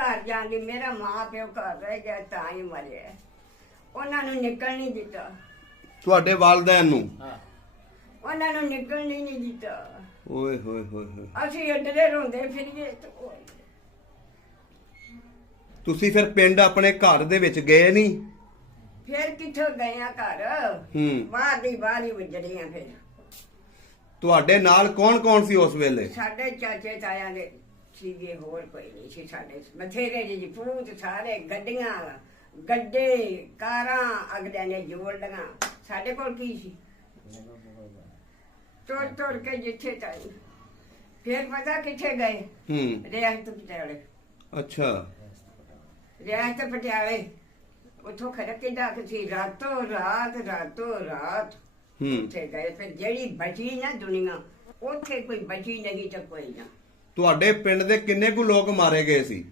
घर जान दी, मेरा माँ प्यो घर रह गया तां ही मरे। ਉਹਨਾਂ ਨੂੰ ਨਿਕਲ ਨਹੀਂ ਦਿੱਤਾ, ਤੁਹਾਡੇ ਵਾਲਦੈਨ ਨੂੰ? ਉਹਨਾਂ ਨੂੰ ਨਿਕਲ ਨਹੀਂ ਦਿੱਤਾ। ਓਏ ਹੋਏ ਹੋਏ ਹੋਏ। ਅਸੀਂ ਅੱਡਰੇ ਰੋਂਦੇ ਫਿਰੀਏ। ਤੁਸੀਂ ਫਿਰ ਪਿੰਡ ਆਪਣੇ ਘਰ ਦੇ ਵਿੱਚ ਗਏ ਨਹੀਂ? ਫਿਰ ਕਿੱਥੋਂ ਗਏ ਆ ਘਰ, ਬਾਹਰ ਦੀ ਬਾਹਰ ਹੀ ਵੱਜੜੀਆਂ। ਫਿਰ ਤੁਹਾਡੇ ਨਾਲ ਕੌਣ ਕੌਣ ਸੀ ਉਸ ਵੇਲੇ? ਸਾਡੇ ਚਾਚੇ ਤਾਇਆਂ ਦੇ ਸੀਗੇ, ਹੋਰ ਕੋਈ ਨਹੀਂ ਸੀ। ਸਾਡੇ ਬਥੇਰੇ ਜੀ ਪੂਤ ਸਾਰੇ, ਗੱਡੀਆਂ ਗੱਡੇ ਕਾਰਾਂ ਅਗਲਿਆਂ ਨੇ ਜੋੜ ਲਈਆਂ। ਸਾਡੇ ਕੋਲ ਕੀ ਸੀ? ਤੋੜ ਤੋੜ ਕੇ ਜਿੱਥੇ ਤਾਈ। ਫਿਰ ਪਤਾ ਕਿੱਥੇ ਗਏ? ਰਿਆਸਤ ਪਟਿਆਲੇ। ਅੱਛਾ, ਰਿਆਸਤ ਪਟਿਆਲੇ। ਉੱਥੋਂ ਖੜਕ ਕੇ ਦਾ ਸੀ ਰਾਤੋਂ ਰਾਤ ਉੱਥੇ ਗਏ। ਫਿਰ ਜਿਹੜੀ ਬਚੀ ਨਾ ਦੁਨੀਆ, ਉੱਥੇ ਕੋਈ ਬਚੀ ਨਹੀਂ ਤਾਂ ਕੋਈ ਨਾ। ਤੁਹਾਡੇ ਪਿੰਡ ਦੇ ਕਿੰਨੇ ਕੁ ਲੋਕ ਮਾਰੇ ਗਏ ਸੀ?